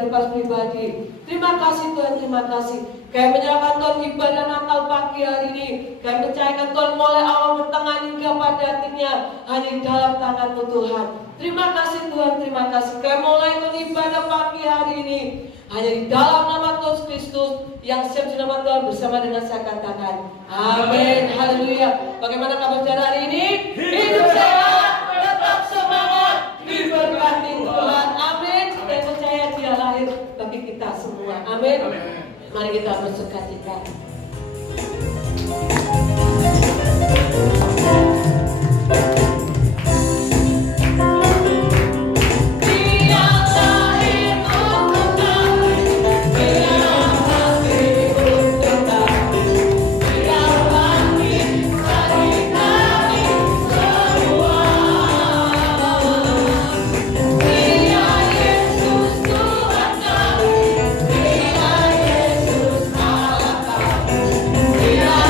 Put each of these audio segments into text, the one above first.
pribadi. Terima kasih Tuhan, terima kasih. Kami menyerahkan Tuhan ibadah Natal pagi hari ini. Kami percayakan Tuhan mulai awal pertengahan hingga pada akhirnya hanya di dalam tangan-Mu Tuhan. Terima kasih Tuhan, terima kasih. Kami mulai Tuhan ibadah pagi hari ini hanya di dalam nama Tuhan Kristus yang siap di nama Tuhan bersama dengan saya katakan. Amin, haleluya. Bagaimana kabar saudara hari ini? Hidup sehat, tetap semangat, diberkati Tuhan. Amin. Saya percaya Dia lahir bagi kita semua. Amin. Mari kita bersukacita. Dia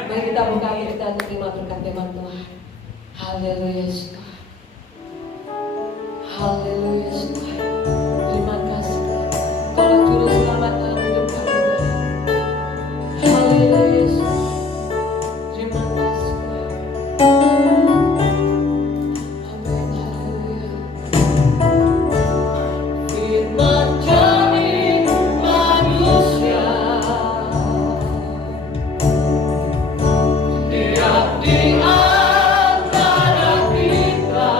Mari kita buka hati kita untuk terima berkat firman Tuhan. Haleluya Tuhan. Haleluya Tuhan. Terima kasih kalau juru selamat dalam hidup kami Tuhan. Haleluya Tuhan. Terima kasih Tuhan. Amin. Haleluya. Firman jadi manusia. Di antara kita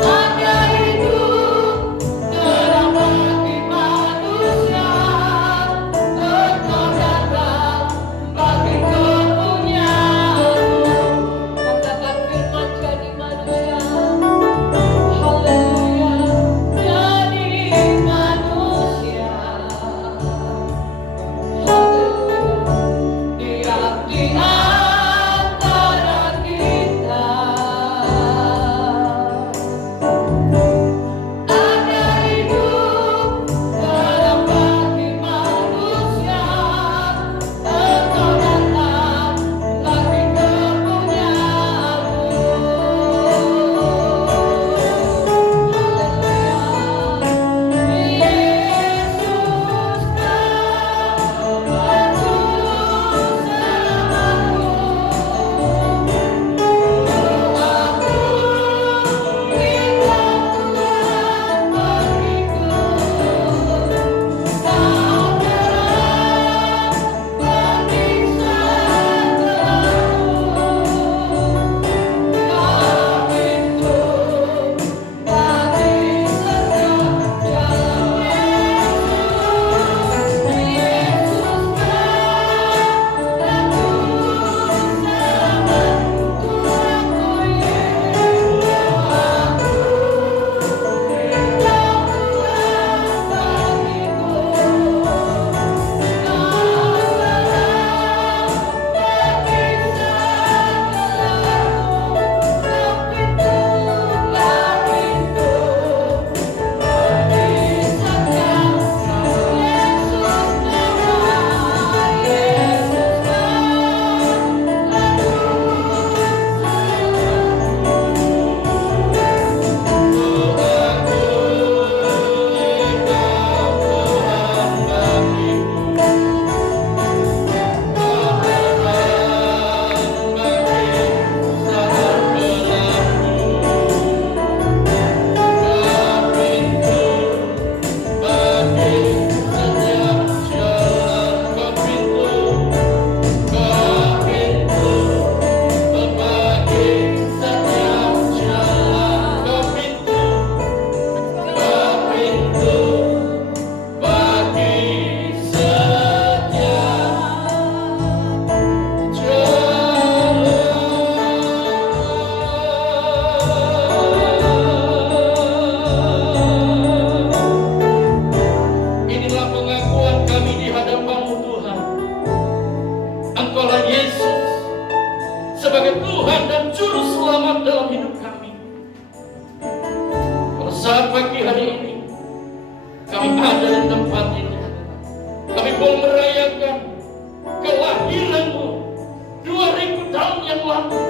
ada hidup terang bagi manusia, Engkau datang bagi kepunyaan-Mu. Katakan firman jadi manusia. Haleluya, jadi manusia. Di antara kita ada hidup terang bagi manusia, Engkau datang bagi kepunyaan-Mu. Inilah pengakuan kami di hadapan-Mu Tuhan. Engkaulah Yesus sebagai Tuhan dan Juru Selamat dalam hidup kami. Pada saat pagi hari ini kami ada di tempat ini, kami mau merayakan kelahiran-Mu 2000 tahun yang lalu.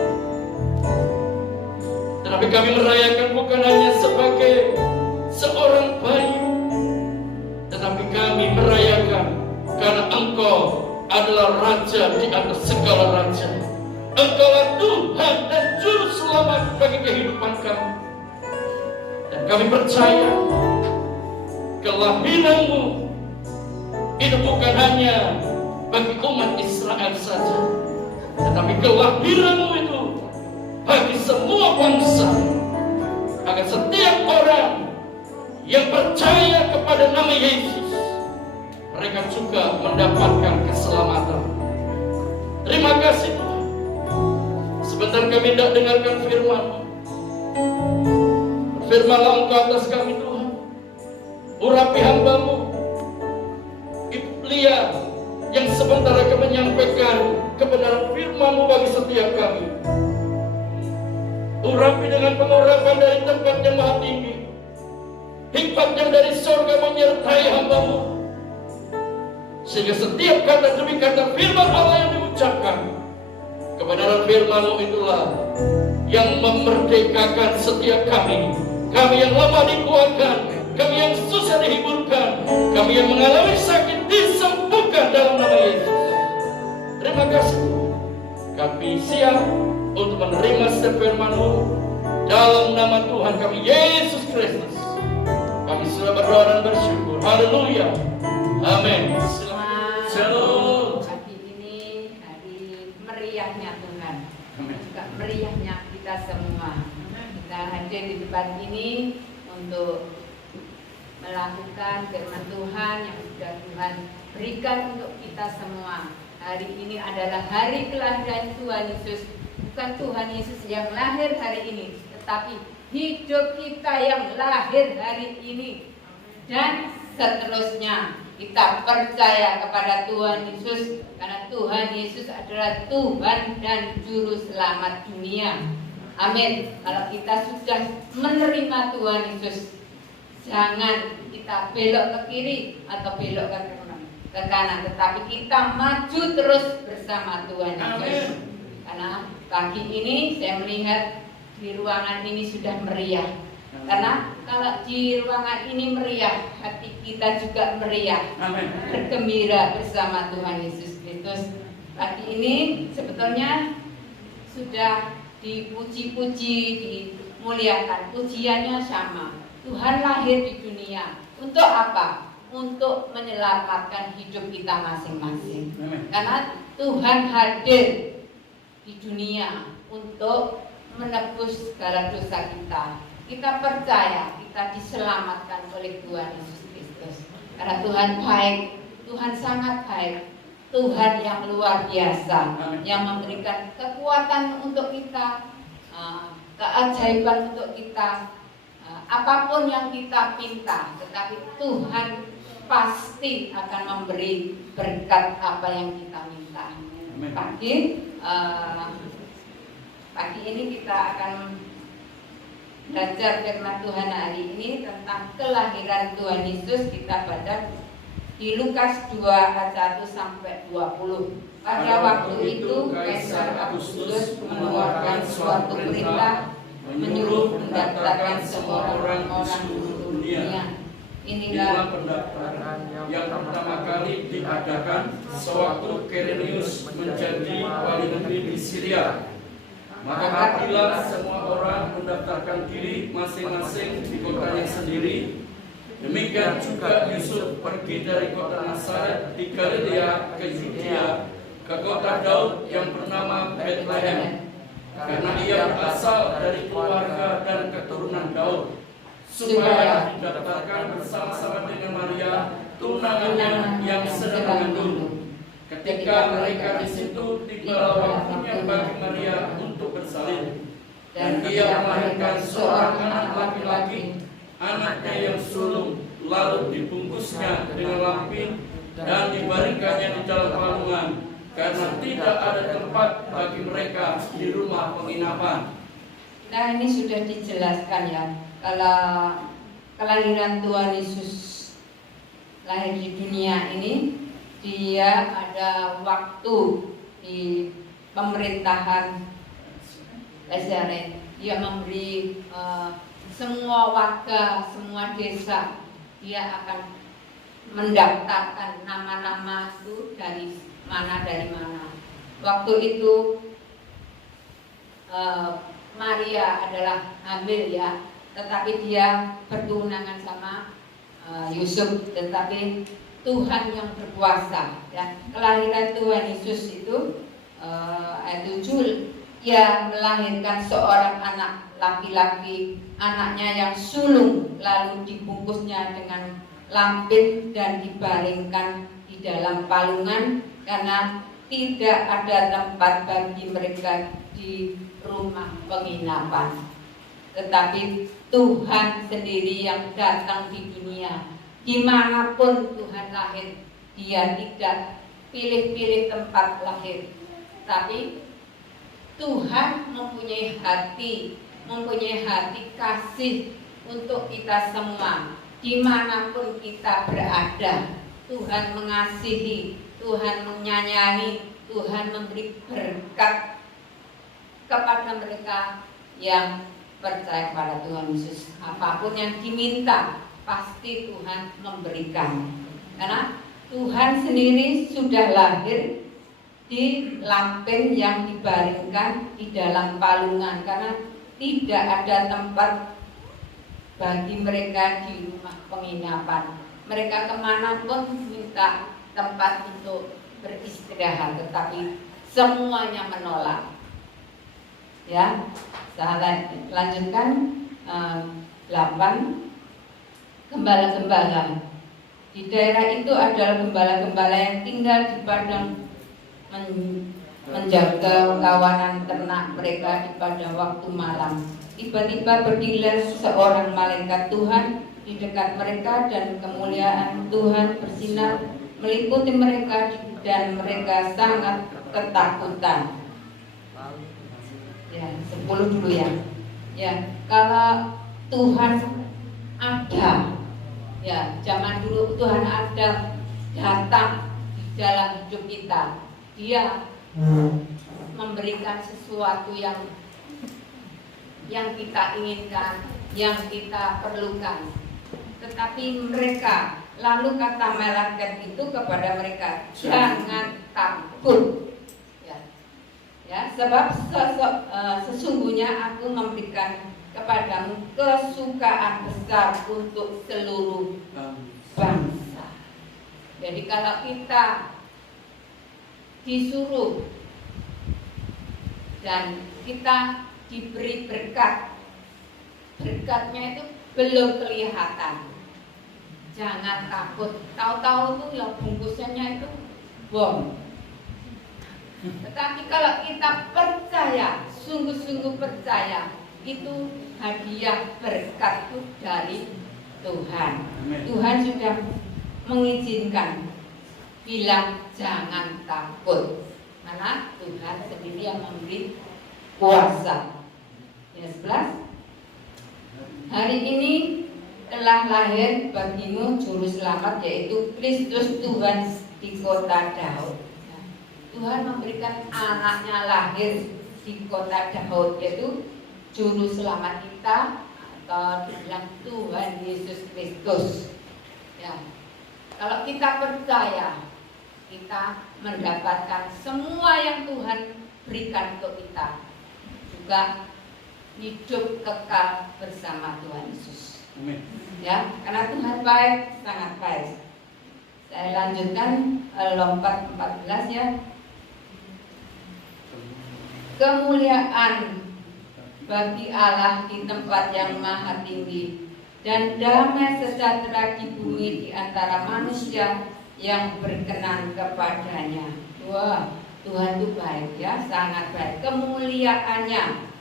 Tetapi kami merayakan bukan hanya sebagai seorang bayi, tetapi kami merayakan karena Engkau adalah Raja di atas segala raja. Engkaulah Tuhan dan Juru Selamat bagi kehidupan kami. Dan kami percaya kelahiran-Mu itu bukan hanya bagi umat Israel saja, tetapi kelahiran-Mu itu bagi semua bangsa, agar setiap orang yang percaya kepada nama Yesus, mereka juga mendapatkan keselamatan. Terima kasih Tuhan. Sebentar kami hendak dengarkan firman-Mu. Firman-Lah Engkau atas kami Tuhan. Urapi hamba-Mu Ibu Lia yang sebentar akan menyampaikan kebenaran firman-Mu bagi setiap kami. Urapi dengan pengurapan dari tempat yang maha tinggi. Hikmat yang dari surga menyertai hamba-Mu, Sehingga setiap kata demi kata firman Allah yang diucapkan, kebenaran firman-Mu itulah yang memerdekakan setiap kami. Kami yang lemah dikuatkan, kami yang susah dihiburkan, kami yang mengalami sakit disembuhkan dalam nama Yesus. Terima kasih. Kami siap untuk menerima setiap firman-Mu dalam nama Tuhan kami Yesus Kristus. Kami sudah berdoa dan bersyukur. Haleluya. Amin. Shalom. Pagi ini hari meriahnya Tuhan, juga meriahnya kita semua. Kita hadir di depan ini untuk melakukan firman Tuhan yang sudah Tuhan berikan untuk kita semua. Hari ini adalah hari kelahiran Tuhan Yesus. Bukan Tuhan Yesus yang lahir hari ini, tetapi hidup kita yang lahir hari ini. Dan seterusnya kita percaya kepada Tuhan Yesus, karena Tuhan Yesus adalah Tuhan dan Juru Selamat dunia. Amin. Kalau kita sudah menerima Tuhan Yesus, jangan kita belok ke kiri atau belok ke kanan, tetapi kita maju terus bersama Tuhan Yesus. Karena pagi ini saya melihat di ruangan ini sudah meriah. Karena kalau di ruangan ini meriah, hati kita juga meriah. Amin. Bergembira bersama Tuhan Yesus Kristus. Pagi ini sebetulnya sudah dipuji-puji, dimuliakan. Pujiannya sama. Tuhan lahir di dunia. Untuk apa? Untuk menyelamatkan hidup kita masing-masing. Karena Tuhan hadir di dunia untuk menebus segala dosa kita. Kita percaya kita diselamatkan oleh Tuhan Yesus Kristus. Karena Tuhan baik, Tuhan sangat baik, Tuhan yang luar biasa, yang memberikan kekuatan untuk kita, keajaiban untuk kita, apapun yang kita minta, tetapi Tuhan pasti akan memberi berkat apa yang kita minta. Pagi ini kita akan belajar firman Tuhan hari ini tentang kelahiran Tuhan Yesus. Kita baca di Lukas 2 ayat 1 sampai 20. Pada waktu itu Kaisar Agustus mengeluarkan suatu perintah menyuruh mendaftarkan semua orang di seluruh dunia. Inilah pendaftaran yang pertama kali diadakan sewaktu Quirinius menjadi wali negeri di Syria. Maka apabila semua orang mendaftarkan diri masing-masing di kotanya sendiri, demikian juga Yusuf pergi dari kota Nazaret di Galilea ke Yudea, ke kota Daud yang bernama Bethlehem, karena ia berasal dari keluarga dan keturunan Daud, supaya didaftarkan bersama-sama dengan Maria, tunangannya yang sedang mengandung. Ketika mereka di situ, tibalah waktunya bagi Maria untuk bersalin, dan ia melahirkan seorang anak laki-laki, anaknya yang sulung, lalu dibungkusnya dengan lampin dan dibaringkannya di dalam palungan, karena tidak ada tempat bagi mereka di rumah penginapan. Nah, ini sudah dijelaskan ya, kalau kelahiran Tuhan Yesus lahir di dunia ini, dia ada waktu di pemerintahan Nazaret. Dia memberi semua warga, semua desa, dia akan mendaftarkan nama-nama itu dari mana. Waktu itu Maria adalah hamil ya, tetapi dia bertunangan sama Yusuf, tetapi Tuhan yang berkuasa ya. Kelahiran Tuhan Yesus itu ayat 7, ia melahirkan seorang anak laki-laki, anaknya yang sulung, lalu dibungkusnya dengan lampin dan dibaringkan di dalam palungan, karena tidak ada tempat bagi mereka di rumah penginapan. Tetapi Tuhan sendiri yang datang di dunia. Dimanapun Tuhan lahir, dia tidak pilih-pilih tempat lahir, tapi Tuhan mempunyai hati kasih untuk kita semua, dimanapun kita berada. Tuhan mengasihi, Tuhan menyayangi, Tuhan memberi berkat kepada mereka yang percaya kepada Tuhan Yesus. Apapun yang diminta pasti Tuhan memberikan. Karena Tuhan sendiri sudah lahir di lampin yang dibaringkan di dalam palungan, karena tidak ada tempat bagi mereka di rumah penginapan. Mereka kemanapun minta tempat untuk beristirahat, tetapi semuanya menolak. Ya, saya lanjutkan 8. Gembala-gembala. Di daerah itu adalah gembala-gembala yang tinggal di padang menjaga kawanan ternak mereka di pada waktu malam. Tiba-tiba berdirilah seorang malaikat Tuhan di dekat mereka, dan kemuliaan Tuhan bersinar meliputi mereka, dan mereka sangat ketakutan. Ya, 10 dulu ya. Ya, kalau Tuhan ada, ya zaman dulu Tuhan ada datang di dalam hidup kita. Dia memberikan sesuatu yang kita inginkan, yang kita perlukan. Tetapi mereka, lalu kata malaikat itu kepada mereka, jangan takut. Ya, sebab sesungguhnya aku memberikan kepadamu kesukaan besar untuk seluruh bangsa. Jadi kalau kita disuruh dan kita diberi berkat, berkatnya itu belum kelihatan, jangan takut. Tahu-tahu tuh ya bungkusannya itu bom. Tetapi kalau kita percaya, sungguh-sungguh percaya, itu hadiah berkat itu dari Tuhan. Tuhan sudah mengizinkan, bilang jangan takut, karena Tuhan sendiri yang memberi kuasa. Ayat 11. Hari ini telah lahir bagimu juru selamat, yaitu Kristus Tuhan di kota Daud. Tuhan memberikan anaknya lahir di kota Daud, yaitu juru selamat kita, atau dibilang Tuhan Yesus Kristus. Ya, kalau kita percaya, kita mendapatkan semua yang Tuhan berikan untuk kita, juga hidup kekal bersama Tuhan Yesus. Amin. Ya, karena Tuhan baik, sangat baik. Saya lanjutkan lompat 14 ya. Kemuliaan bagi Allah di tempat yang maha tinggi, dan damai sejahtera di bumi di antara manusia yang berkenan kepadanya. Wah, Tuhan itu baik ya, sangat baik. Kemuliaannya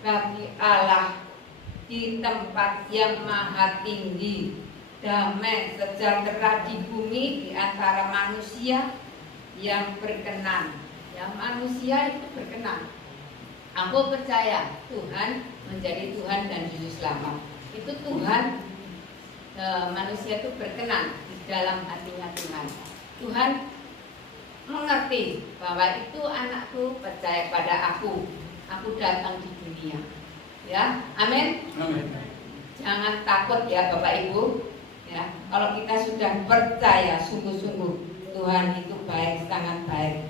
bagi Allah di tempat yang maha tinggi, damai sejahtera di bumi di antara manusia yang berkenan. Yang manusia itu berkenan. Aku percaya Tuhan menjadi Tuhan dan Juru Selamat. Itu Tuhan, manusia itu berkenan di dalam hatinya Tuhan. Tuhan mengerti bahwa itu anakku percaya pada aku datang di dunia. Ya, amin. Amin. Jangan takut ya Bapak Ibu. Ya, kalau kita sudah percaya sungguh-sungguh Tuhan itu baik, sangat baik.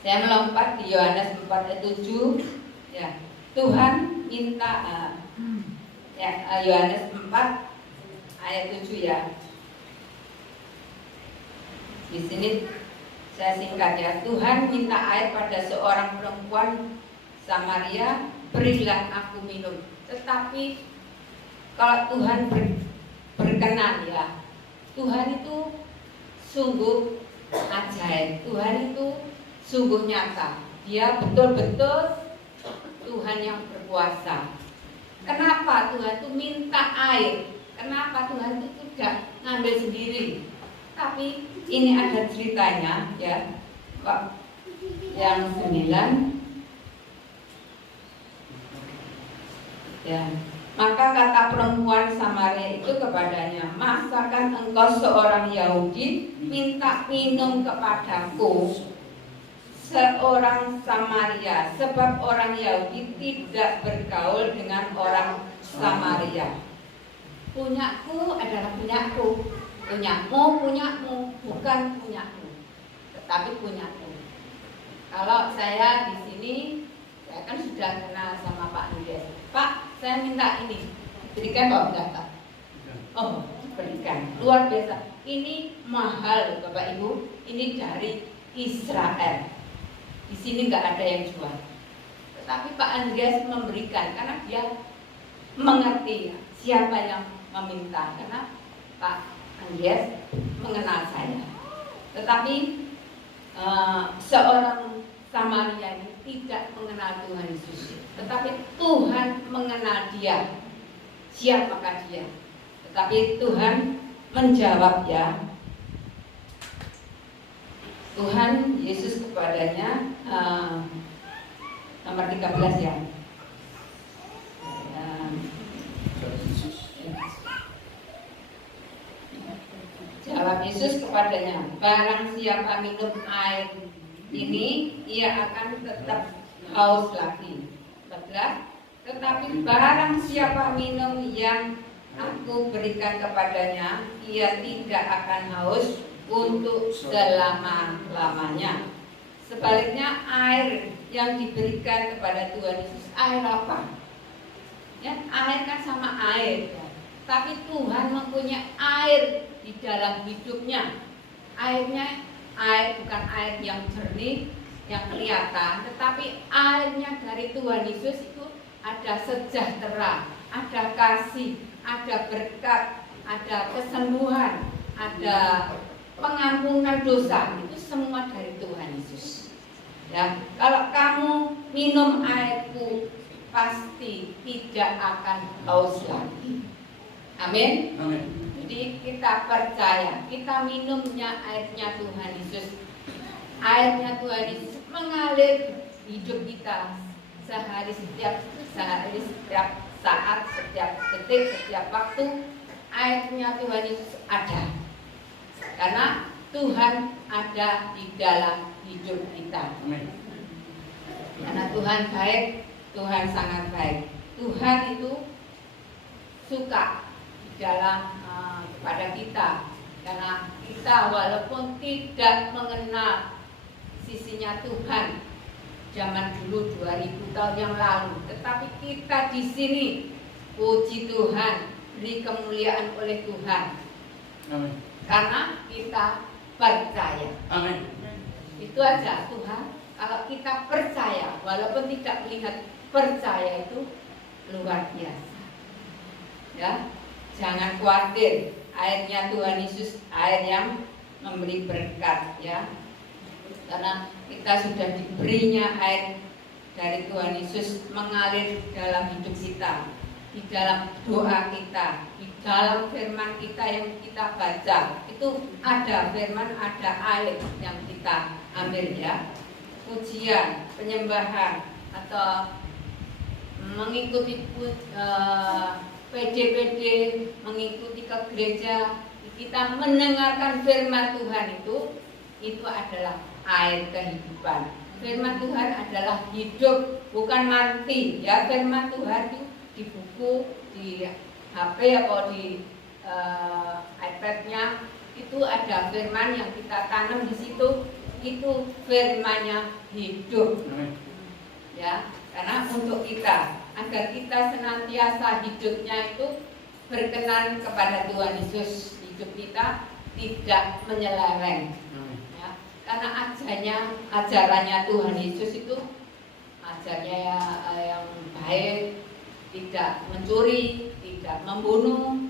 Saya melompat di Yohanes 4 ayat 7. Ya, Tuhan minta Yohanes 4 ayat 7 ya. Di sini saya singkat ya. Tuhan minta air pada seorang perempuan Samaria, berilah aku minum. Tetapi kalau Tuhan berkenan ya, Tuhan itu sungguh ajaib. Tuhan itu sungguh nyata. Dia betul-betul Tuhan yang berkuasa. Kenapa Tuhan itu minta air? Kenapa Tuhan itu tidak ngambil sendiri? Tapi ini ada ceritanya ya. Yang 9 ya. Maka kata perempuan Samaria itu kepadanya, masakan engkau seorang Yahudi minta minum kepadaku, seorang Samaria? Sebab orang Yahudi tidak bergaul dengan orang Samaria. Punyaku adalah punyaku, punyamu punyamu, bukan punyaku, tetapi punyaku. Kalau saya di sini, saya kan sudah kenal sama Pak Andreas. Pak, saya minta ini, berikan Pak, enggak Pak? Oh, berikan. Luar biasa. Ini mahal Bapak Ibu. Ini dari Israel. Di sini nggak ada yang jual. Tetapi Pak Andreas memberikan karena dia mengerti siapa yang meminta. Karena Pak Andreas mengenal saya. Tetapi seorang Samaria ini tidak mengenal Tuhan Yesus, tetapi Tuhan mengenal dia. Siapakah dia? Tetapi Tuhan menjawab ya. Tuhan Yesus kepadanya, nomor 13 ya. Jawab Yesus kepadanya, barang siapa minum air ini, ia akan tetap haus lagi. 14. Tetapi barang siapa minum yang aku berikan kepadanya, ia tidak akan haus untuk selama-lamanya. Sebaliknya air yang diberikan kepada Tuhan Yesus, air apa? Ya, air kan sama air. Tapi Tuhan mempunyai air di dalam hidupnya. Airnya air bukan air yang jernih, yang kelihatan, tetapi airnya dari Tuhan Yesus itu ada sejahtera, ada kasih, ada berkat, ada kesembuhan, ada pengampunan dosa. Itu semua dari Tuhan Yesus. Ya, kalau kamu minum airku, pasti tidak akan haus lagi. Amin. Amin. Jadi kita percaya, kita minumnya airnya Tuhan Yesus. Airnya Tuhan Yesus mengalir hidup kita setiap saat, setiap detik, setiap waktu. Airnya Tuhan Yesus ada. Karena Tuhan ada di dalam hidup kita. Amin. Karena Tuhan baik, Tuhan sangat baik. Tuhan itu suka dalam kepada kita, karena kita walaupun tidak mengenal sisinya Tuhan zaman dulu 2000 tahun yang lalu, tetapi kita di sini puji Tuhan, beri kemuliaan oleh Tuhan. Amin. Karena kita percaya. Amin. Itu aja Tuhan. Kalau kita percaya, walaupun tidak melihat, percaya itu luar biasa. Ya. Jangan khawatir, airnya Tuhan Yesus air yang memberi berkat ya. Karena kita sudah diberinya air dari Tuhan Yesus mengalir dalam hidup kita, di dalam doa kita, di dalam firman kita yang kita baca. Itu ada firman, ada air yang kita ambil ya. Pujian, penyembahan atau mengikuti PD, mengikuti ke gereja, kita mendengarkan firman Tuhan itu adalah air kehidupan. Firman Tuhan adalah hidup, bukan mati. Ya, firman Tuhan itu di buku, di HP atau di iPad-nya itu ada firman yang kita tanam di situ. Itu firman-nya hidup. Ya, karena untuk kita, agar kita senantiasa hidupnya itu berkenan kepada Tuhan Yesus, hidup kita tidak menyeleweng. Ya, karena ajarannya Tuhan Yesus itu ajarnya yang baik, tidak mencuri, tidak membunuh,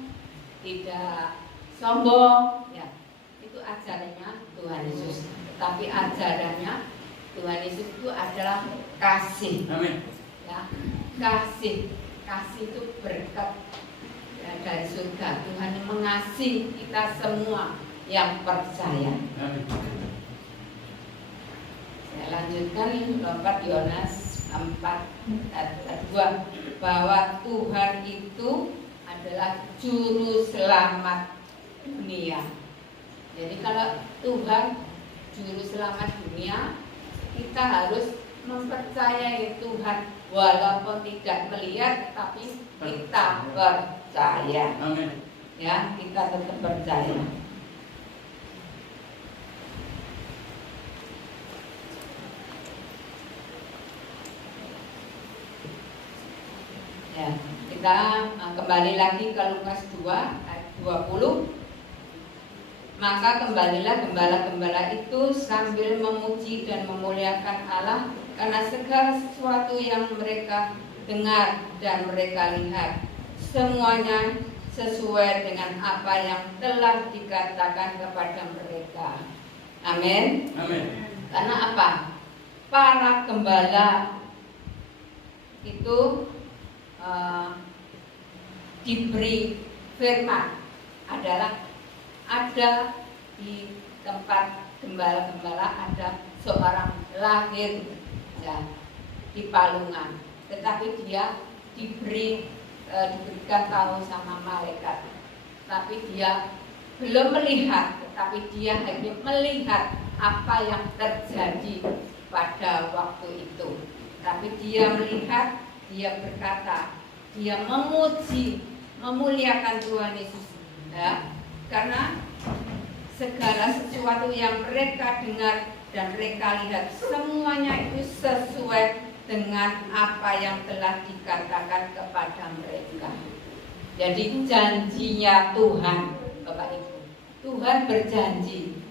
tidak sombong. Ya, itu ajarannya Tuhan Yesus. Tetapi ajarannya Tuhan Yesus itu adalah kasih. Amin. Ya, kasih itu berkat ya, dari surga. Tuhan yang mengasihi kita semua yang percaya. Amin. Saya lanjutkan lompat Yohanes ayat 2 bahwa Tuhan itu adalah juru selamat dunia. Jadi kalau Tuhan juru selamat dunia, kita harus mempercayai Tuhan walaupun tidak melihat, tapi kita percaya. Amin. Ya, kita tetap percaya. Ya, kita kembali lagi ke Lukas 2 ayat 20. Maka kembalilah gembala-gembala itu sambil memuji dan memuliakan Allah karena segala sesuatu yang mereka dengar dan mereka lihat, semuanya sesuai dengan apa yang telah dikatakan kepada mereka. Amin. Amin. Karena apa? Para gembala itu diberi firman adalah ada di tempat gembala-gembala ada seorang lahir ya, di palungan, tetapi dia diberikan tahu sama malaikat, tapi dia belum melihat, tetapi dia hanya melihat apa yang terjadi pada waktu itu. Tapi dia melihat, dia berkata, dia memuji, memuliakan Tuhan Yesus ya, karena segala sesuatu yang mereka dengar dan mereka lihat, semuanya itu sesuai dengan apa yang telah dikatakan kepada mereka. Jadi janjinya Tuhan, Bapak Ibu, Tuhan berjanji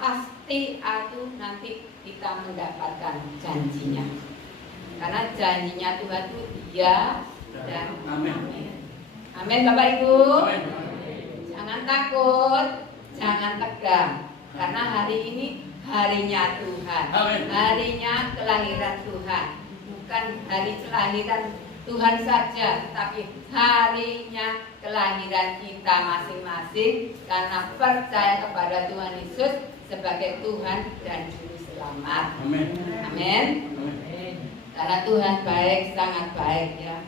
pasti itu nanti kita mendapatkan janjinya. Karena janjinya Tuhan itu iya dan amin. Amin Bapak Ibu. Amin. Jangan takut, jangan tegang, karena hari ini harinya Tuhan. Amin. Harinya kelahiran Tuhan, bukan hari kelahiran Tuhan saja, tapi harinya kelahiran kita masing-masing karena percaya kepada Tuhan Yesus sebagai Tuhan dan Juru Selamat. Amin. Amin. Karena Tuhan baik, sangat baik ya.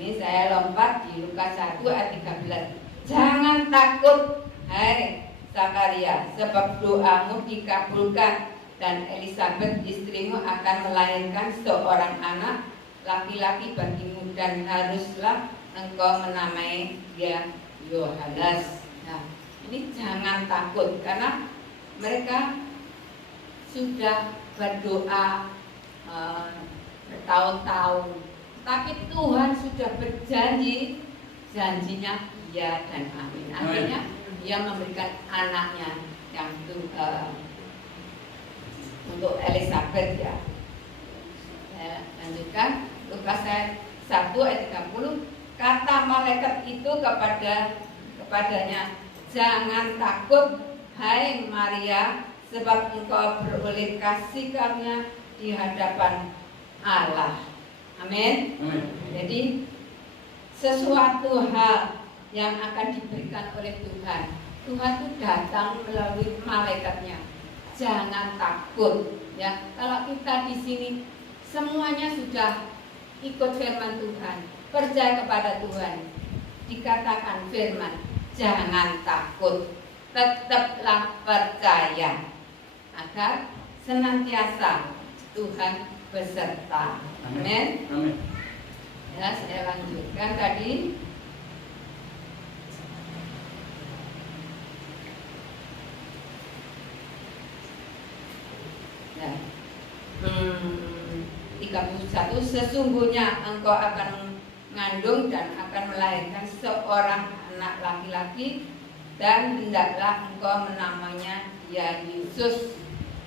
Ini saya lompat di Lukas 1 ayat 13. Jangan takut, hai Zakaria, sebab doamu dikabulkan dan Elisabeth istrimu akan melahirkan seorang anak laki-laki bagimu dan haruslah engkau menamai dia Yohanes. Nah, ini jangan takut karena mereka sudah berdoa bertahun-tahun, tapi Tuhan sudah berjanji, janjinya ya dan amin. Akhirnya dia memberikan anaknya yang itu untuk Elisabeth ya. Saya lanjutkan Lukas 1 ayat 30. Kata malaikat itu kepadanya, jangan takut hai Maria, sebab engkau beroleh kasih karunia di hadapan Allah. Amin. Jadi sesuatu hal yang akan diberikan oleh Tuhan, Tuhan itu datang melalui malaikatnya. Jangan takut ya. Kalau kita di sini semuanya sudah ikut firman Tuhan, percaya kepada Tuhan, dikatakan firman, jangan takut, tetaplah percaya agar senantiasa Tuhan beserta. Amin. Amin. Ya, saya lanjutkan tadi. Ya. 31. Sesungguhnya engkau akan mengandung dan akan melahirkan seorang anak laki-laki dan hendaklah engkau menamainya dia Yesus.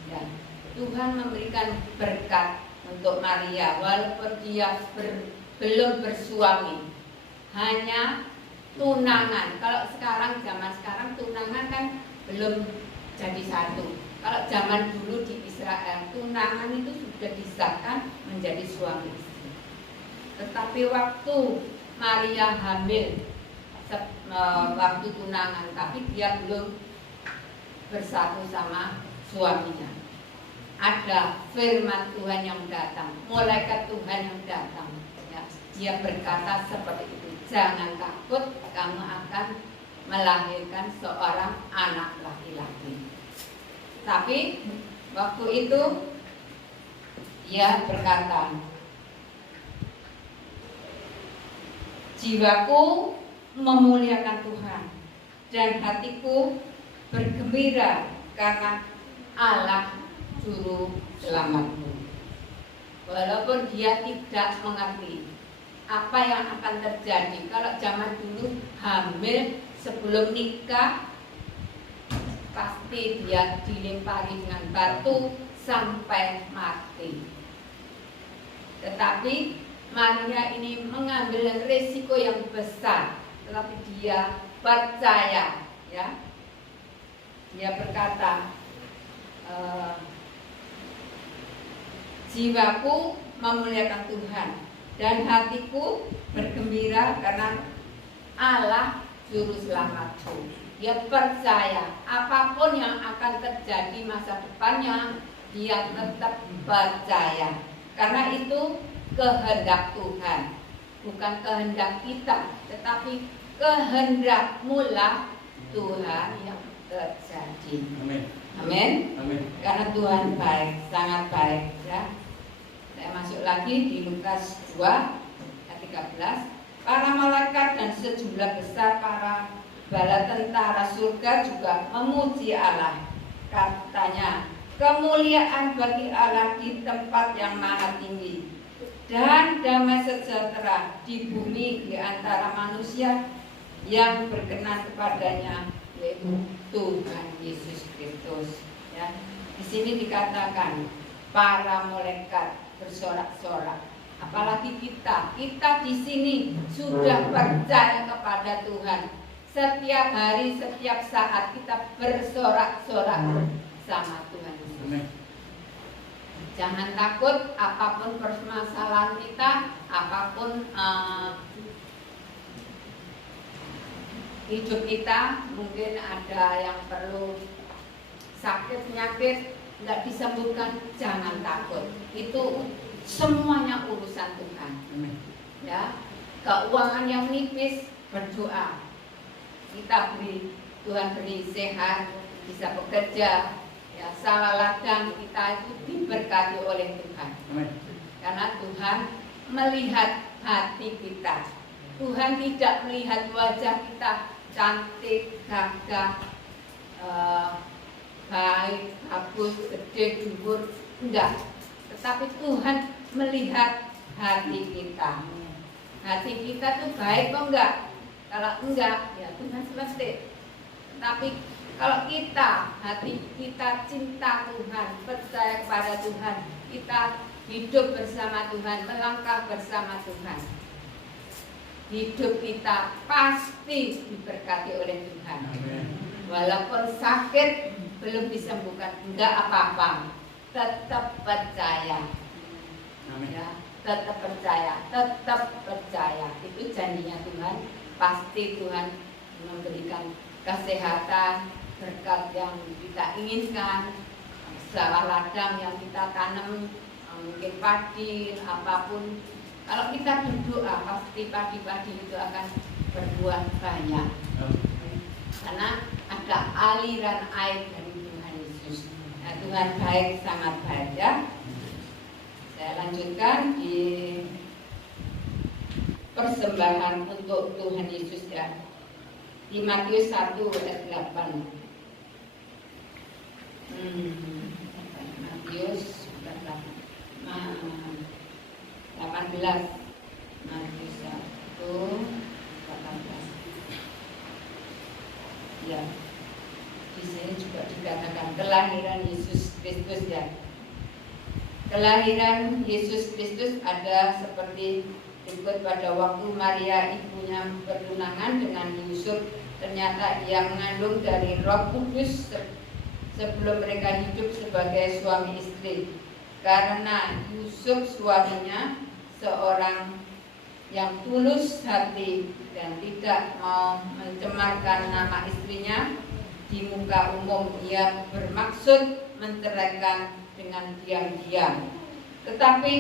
Ya. Tuhan memberikan berkat untuk Maria walaupun dia belum bersuami, hanya tunangan. Kalau sekarang, zaman sekarang tunangan kan belum jadi satu. Kalau zaman dulu di Israel, tunangan itu sudah disahkan menjadi suami istri. Tetapi waktu Maria hamil, waktu tunangan, tapi dia belum bersatu sama suaminya. ada firman Tuhan yang datang, malaikat Tuhan yang datang. Ya, dia berkata seperti itu, jangan takut, kamu akan melahirkan seorang anak laki-laki. Tapi waktu itu dia berkata, jiwaku memuliakan Tuhan dan hatiku bergembira karena Allah juru selamatku. Walaupun dia tidak mengerti apa yang akan terjadi kalau zaman dulu hamil sebelum nikah, pasti dia dilempari dengan batu sampai mati. Tetapi Maria ini mengambil risiko yang besar, tetapi dia percaya, ya. Dia berkata, jiwaku memuliakan Tuhan dan hatiku bergembira karena Allah juru selamatku. Dia percaya apapun yang akan terjadi masa depannya, dia tetap percaya. Karena itu kehendak Tuhan, bukan kehendak kita, tetapi kehendak mula Tuhan yang terjadi. Amin. Amin. Amin. Karena Tuhan baik, sangat baik, ya. Saya masuk lagi di Lukas 2 ayat 13. Para malaikat dan sejumlah besar para bala tentara surga juga memuji Allah. Katanya, kemuliaan bagi Allah di tempat yang maha tinggi, dan damai sejahtera di bumi di antara manusia yang berkenan kepadanya, yaitu Tuhan Yesus Kristus. Ya. Di sini dikatakan para malaikat bersorak-sorak. Apalagi kita di sini sudah percaya kepada Tuhan. Setiap hari, setiap saat kita bersorak-sorak sama Tuhan Yesus. Jangan takut apapun permasalahan kita, apapun hidup kita, mungkin ada yang perlu sakit, penyakit, nggak disembuhkan, jangan takut. Itu semuanya urusan Tuhan. Ya, keuangan yang nipis, berdoa. Kita Tuhan beri sehat, bisa bekerja, ya, salah ladang kita itu diberkati oleh Tuhan. Karena Tuhan melihat hati kita. Tuhan tidak melihat wajah kita cantik, gagah, baik, bagus, gede, dhuwur, enggak. Tetapi Tuhan melihat hati kita. Hati kita tuh baik kok enggak? Kalau enggak, ya Tuhan selesai. Tapi kalau kita, hati kita cinta Tuhan, percaya kepada Tuhan, kita hidup bersama Tuhan, melangkah bersama Tuhan, hidup kita pasti diberkati oleh Tuhan. Walaupun sakit belum disembuhkan, enggak apa-apa, tetap percaya. Ya, tetap percaya. Itu janjinya Tuhan. Pasti Tuhan memberikan kesehatan, berkat yang kita inginkan, salah ladang yang kita tanam, mungkin padi, apapun. Kalau kita berdoa, pasti padi-padi itu akan berbuah banyak. Karena ada aliran air dari Tuhan Yesus. Nah, Tuhan baik, sangat baik, ya. Saya lanjutkan di persembahan untuk Tuhan Yesus, ya. Di Matius 1 ayat 8. Matius 18. Matius 1 18. Ya. Di sini juga dikatakan kelahiran Yesus Kristus, ya. Kelahiran Yesus Kristus ada seperti berikut. Pada waktu Maria ibunya bertunangan dengan Yusuf, ternyata ia mengandung dari Roh Kudus sebelum mereka hidup sebagai suami istri. Karena Yusuf suaminya seorang yang tulus hati dan tidak mau mencemarkan nama istrinya, di muka umum ia bermaksud menceraikan dengan diam-diam. Tetapi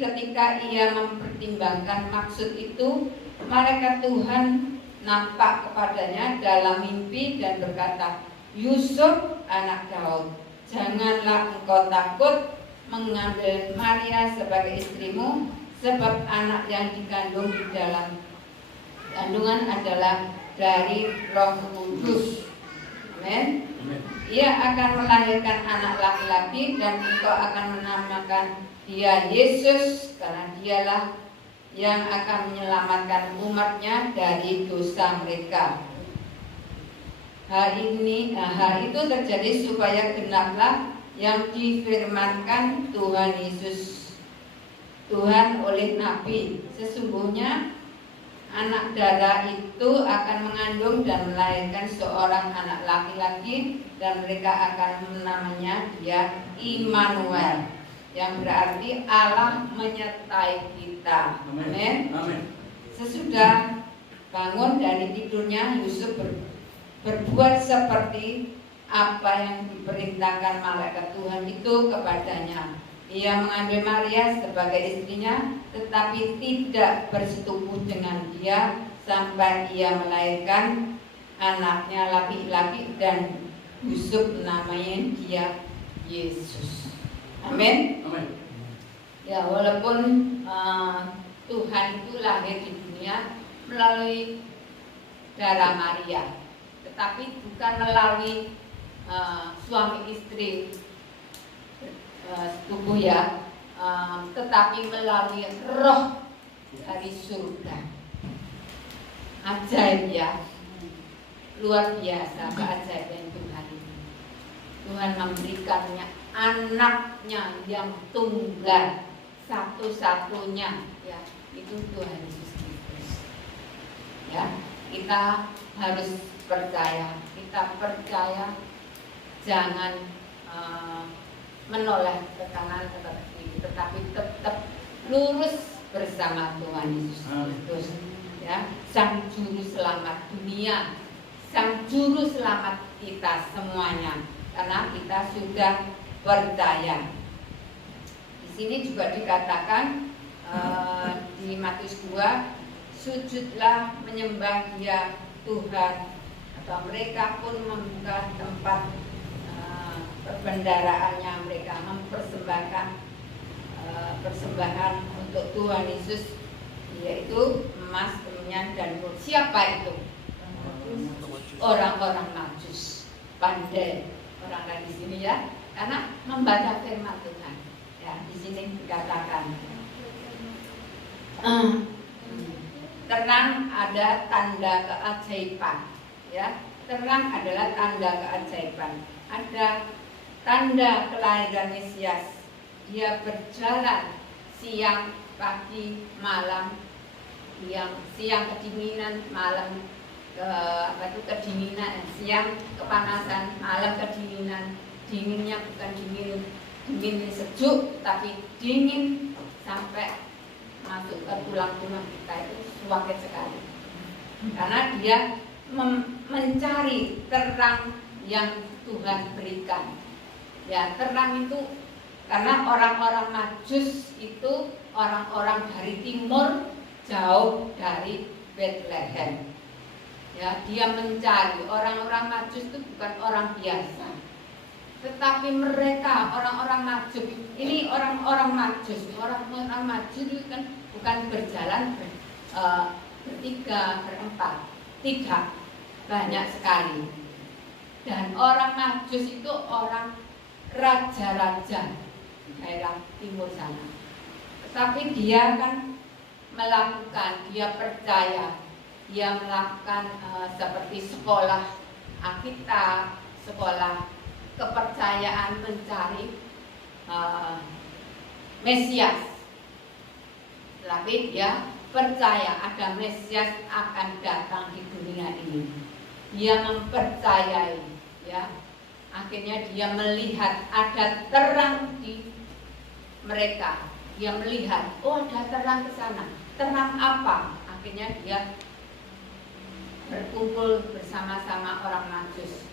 ketika ia mempertimbangkan maksud itu, malaikat Tuhan nampak kepadanya dalam mimpi dan berkata, Yusuf anak Daud, janganlah engkau takut mengambil Maria sebagai istrimu, sebab anak yang dikandung di dalam kandungan adalah dari Roh Kudus. Amin. Ia akan melahirkan anak laki-laki dan engkau akan menamakan dia Yesus, karena dialah yang akan menyelamatkan umatnya dari dosa mereka. Hal itu terjadi supaya genaplah yang difirmankan Tuhan Yesus Tuhan oleh Nabi. Sesungguhnya anak darah itu akan mengandung dan melahirkan seorang anak laki-laki, dan mereka akan menamanya dia Immanuel, yang berarti Allah menyertai kita. Amin. Sesudah bangun dari tidurnya, Yusuf berbuat seperti apa yang diperintahkan malaikat Tuhan itu kepadanya. Ia mengambil Maria sebagai istrinya, tetapi tidak bersetubuh dengan dia sampai ia melahirkan anaknya laki-laki, dan Yusuf namanya dia Yesus. Amin. Ya, walaupun Tuhan itu lahir di dunia melalui darah Maria, tetapi bukan melalui suami istri setubuh ya, tetapi melalui roh dari surga. Ajaib ya, luar biasa keajaiban Tuhan ini. Tuhan memberikannya anaknya yang tunggal, satu-satunya ya, itu Tuhan Yesus Kristus. Ya, kita harus percaya, jangan menoleh ke kanan atau ke kiri, tetapi tetap lurus bersama Tuhan Yesus Kristus, ya, Sang Juru Selamat dunia, Sang Juru Selamat kita semuanya, karena kita sudah percaya. Di sini juga dikatakan di Matius 2, sujudlah menyembah Dia Tuhan, atau mereka pun membuka tempat perbendaraannya, mereka mempersembahkan persembahan untuk Tuhan Yesus, yaitu emas, kemenyan, dan gold. Siapa itu? Orang-orang Majus, pandai orang di sini ya, karena membaca firman Tuhan. Ya, di sini dikatakan terang ada tanda keajaiban. Ya, terang adalah tanda keajaiban. Ada tanda kelahiran Mesias. Dia berjalan siang, pagi, malam, siang kedinginan, malam kedinginan, siang kepanasan, malam kedinginan. Dinginnya bukan dingin sejuk, tapi dingin sampai masuk ke tulang-tulang kita, itu suwakit sekali. Karena dia mencari terang yang Tuhan berikan. Ya, terang itu karena orang-orang Majus itu orang-orang dari timur, jauh dari Bethlehem. Ya, dia mencari, orang-orang Majus itu bukan orang biasa, tetapi mereka orang-orang Majus. Ini orang-orang Majus itu kan bukan berjalan bertiga, berempat, tidak, banyak sekali. Dan orang Majus itu orang raja-raja di daerah timur sana. Tetapi dia kan melakukan, dia percaya, dia melakukan seperti sekolah Alkitab, sekolah kepercayaan mencari Mesias. Tapi dia percaya ada Mesias akan datang di dunia ini. Dia mempercayai, ya. Akhirnya dia melihat ada terang di mereka. Dia melihat, oh ada terang ke sana. Terang apa? Akhirnya dia berkumpul bersama-sama orang Majus.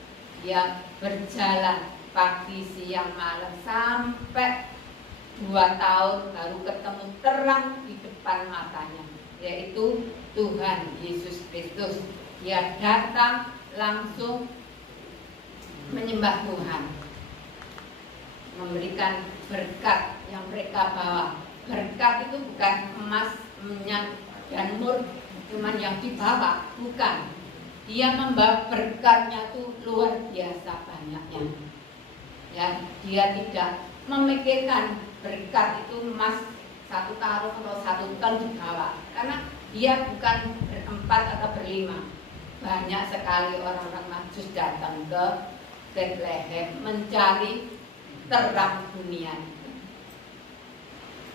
Dia berjalan pagi, siang, malam sampai 2 tahun baru ketemu terang di depan matanya, yaitu Tuhan Yesus Kristus. Dia datang langsung menyembah Tuhan, memberikan berkat yang mereka bawa. Berkat itu bukan emas, minyak, dan mur, cuman yang dibawa, bukan. Dia membawa berkatnya itu luar biasa banyaknya. Ya, dia tidak memikirkan berkat itu emas 1 karung atau 1 ton dibawa, karena dia bukan berempat atau berlima. Banyak sekali orang-orang Majus datang ke Bethlehem mencari terang dunia.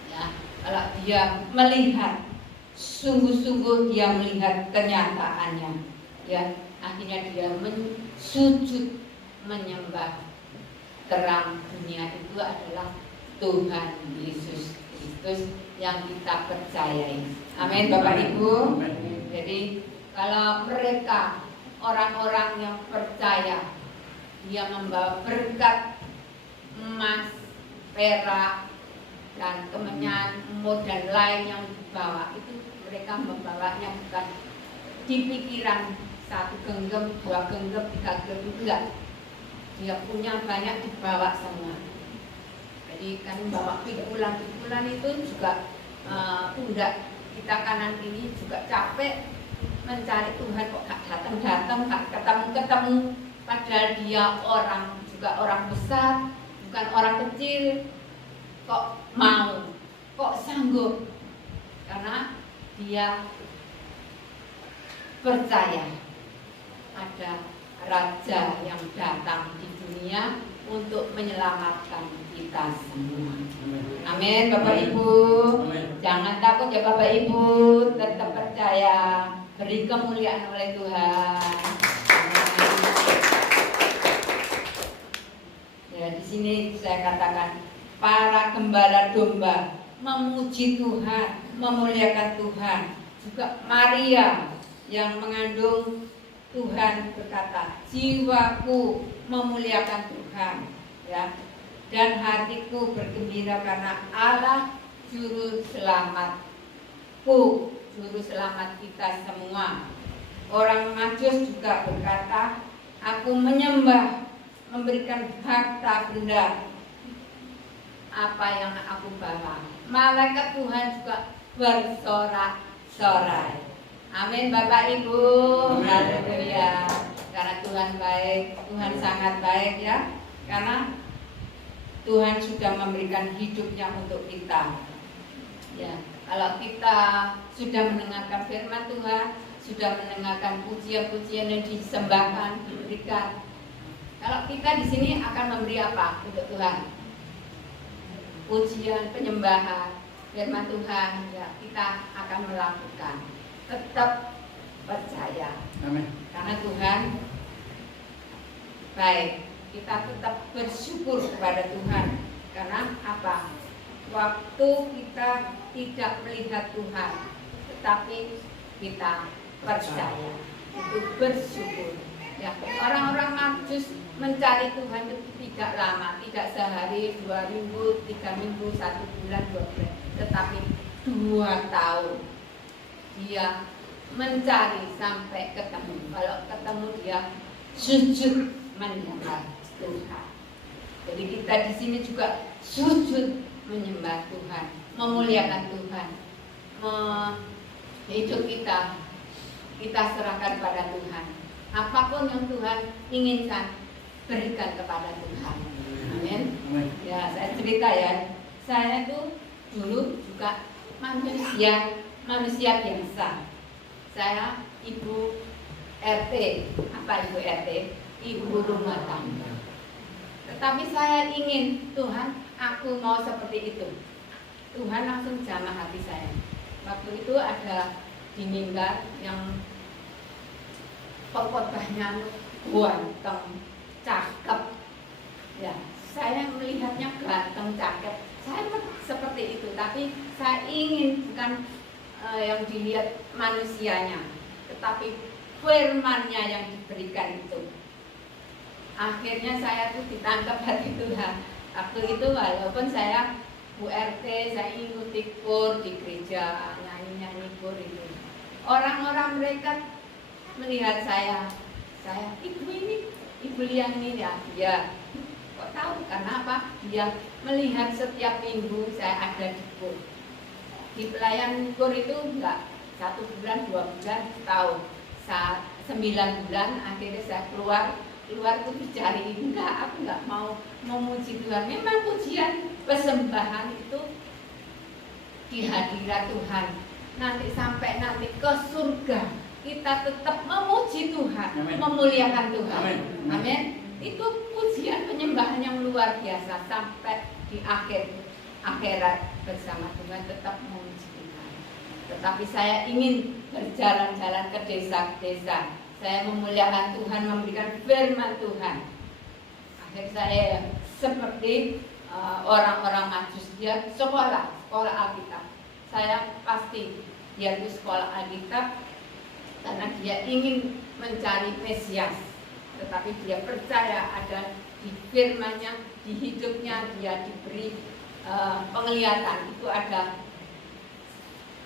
Ya, kalau dia melihat, sungguh-sungguh dia melihat kenyataannya, ya, akhirnya dia sujud menyembah terang dunia itu adalah Tuhan Yesus Kristus yang kita percayai. Amin, Bapak Ibu. Jadi kalau mereka orang-orang yang percaya, dia membawa berkat emas, perak, dan kemenyan, mur dan lain yang dibawa, itu mereka membawanya bukan di pikiran 1 genggam, 2 genggam, 3 genggam, enggak. Dia punya banyak dibawa semua. Jadi kan bawa pikulan itu juga pundak kita kanan ini juga capek mencari Tuhan, kok gak datang-datang, gak ketemu-ketemu. Padahal dia juga orang besar, bukan orang kecil. Kok mau, kok sanggup? Karena dia percaya ada Raja yang datang di dunia untuk menyelamatkan kita semua. Amin, Bapak Ibu. Jangan takut ya Bapak Ibu, tetap percaya, beri kemuliaan oleh Tuhan. Ya, di sini saya katakan para gembala domba memuji Tuhan, memuliakan Tuhan. Juga Maria yang mengandung Tuhan berkata, jiwaku memuliakan Tuhan, ya, dan hatiku bergembira karena Allah juru selamatku, juru selamat kita semua. Orang Majus juga berkata, aku menyembah, memberikan harta benda apa yang aku bawa. Malaikat Tuhan juga bersorak-sorai. Amin, Bapak Ibu. Haleluya. Karena Tuhan baik, Tuhan sangat baik, ya. Karena Tuhan sudah memberikan hidupnya untuk kita. Ya, kalau kita sudah mendengarkan firman Tuhan, sudah mendengarkan pujian-pujian yang disembahkan, diberikan. Kalau kita di sini akan memberi apa untuk Tuhan? Pujian, penyembahan, firman Tuhan, ya, kita akan melakukan. Tetap percaya. Amin. Karena Tuhan baik. Kita tetap bersyukur kepada Tuhan. Karena apa? Waktu kita tidak melihat Tuhan, tetapi kita percaya, itu bersyukur. Ya, orang-orang Majus mencari Tuhan itu tidak lama, tidak sehari, 2 minggu, 3 minggu, 1 bulan, 2 bulan, tetapi 2 tahun. Dia mencari sampai ketemu. Kalau ketemu dia sujud menyembah Tuhan. Jadi kita di sini juga sujud menyembah Tuhan, memuliakan Tuhan. Hidup kita serahkan pada Tuhan. Apapun yang Tuhan inginkan, berikan kepada Tuhan. Amin. Ya, saya cerita ya. Saya tuh dulu juga manusia biasa. Saya ibu RT. Apa ibu RT? Ibu rumah tangga. Tetapi saya ingin, Tuhan, aku mau seperti itu. Tuhan langsung jamah hati saya. Waktu itu ada di Mimbar yang pengkhotbahnya ganteng, cakep. Ya, saya melihatnya ganteng, cakep. Saya seperti itu, tapi saya ingin bukan yang dilihat manusianya, tetapi firman-Nya yang diberikan itu. Akhirnya saya tuh ditangkap hati Tuhan. Waktu itu walaupun saya URT, saya ngikuti kur di gereja, nyanyi-nyanyi kur itu. Orang-orang mereka melihat saya ibu ini, ibu Liang ini ya. Kok tahu? Karena apa? Dia melihat setiap minggu saya ada di kur. Di pelayan kur itu enggak 1 bulan, 2 bulan, setahun. 9 bulan akhirnya saya keluar tuh dicari. Enggak, aku enggak mau memuji Tuhan. Memang pujian persembahan itu di hadirat Tuhan. Nanti sampai nanti ke surga kita tetap memuji Tuhan, Amen. memuliakan Tuhan. Amen. Amin. Itu pujian penyembahan yang luar biasa sampai di akhirat bersama Tuhan tetap memuji Tuhan. Tetapi saya ingin berjalan-jalan ke desa-desa. Saya memuliakan Tuhan, memberikan firman Tuhan. Akhirnya saya seperti orang-orang Majus, dia sekolah Alkitab. Saya pasti dia itu sekolah Alkitab karena dia ingin mencari Mesias. Tetapi dia percaya ada di firman-Nya, di hidupnya dia diberi penglihatan, itu ada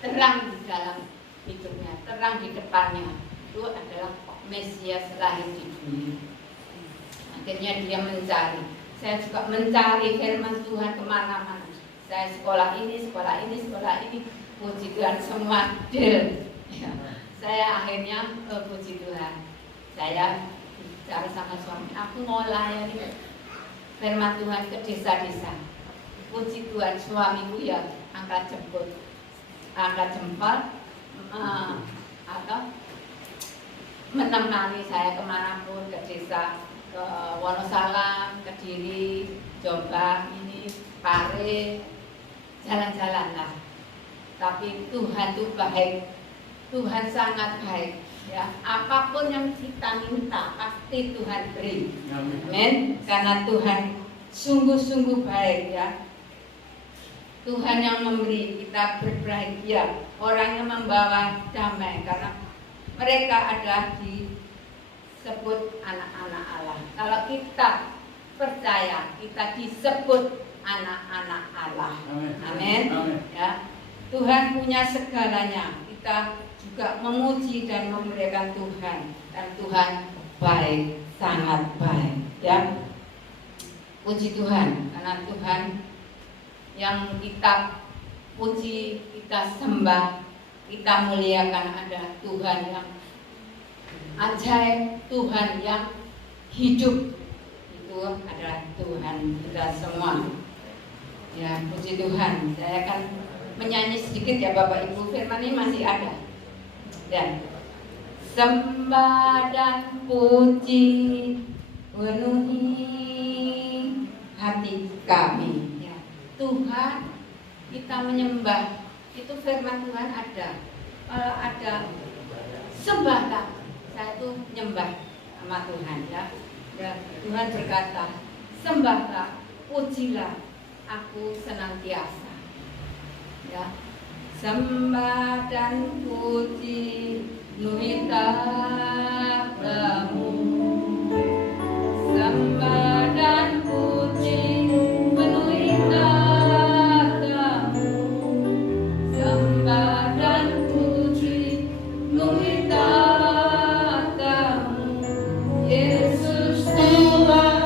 terang di dalam hidupnya, terang di depannya. Itu adalah Mesias lahir di dunia. Akhirnya dia mencari. Saya juga mencari firman Tuhan kemana-mana. Saya sekolah ini, puji Tuhan semua deal. Ya. Saya akhirnya puji Tuhan. Saya bicara sama suami, aku mau layani firman Tuhan ke desa-desa. Puji Tuhan, suamiku ya angkat jempol atau menemani saya kemanapun, ke desa, ke Wonosalam, Kediri, Jombang, ini Pare, jalan-jalan lah. Tapi Tuhan itu baik, Tuhan sangat baik. Ya, apapun yang kita minta pasti Tuhan beri. Amin. Karena Tuhan sungguh-sungguh baik ya. Tuhan yang memberi, kita berbahagia. Orang yang membawa damai karena mereka adalah disebut anak-anak Allah. Kalau kita percaya, kita disebut anak-anak Allah. Amin. Ya. Tuhan punya segalanya. Kita juga memuji dan memuliakan Tuhan, dan Tuhan baik, sangat baik ya. Puji Tuhan, karena Tuhan yang kita puji, kita sembah, kita muliakan adalah Tuhan yang ajaib, Tuhan yang hidup. Itu adalah Tuhan kita semua ya. Puji Tuhan. Saya akan menyanyi sedikit ya Bapak Ibu, firman ini masih ada. Dan sembah dan puji penuhi hati kami ya. Tuhan, kita menyembah, itu firman Tuhan ada. Kalau ada sembahlah, saya itu menyembah sama Tuhan ya. Dan Tuhan berkata, sembahlah, pujilah, aku senantiasa ya. Sembah dan puji penuhi tahtmu. Sembah dan puji penuhi tahtmu. Sembah dan puji penuhi tahtmu. Yesus Tuhan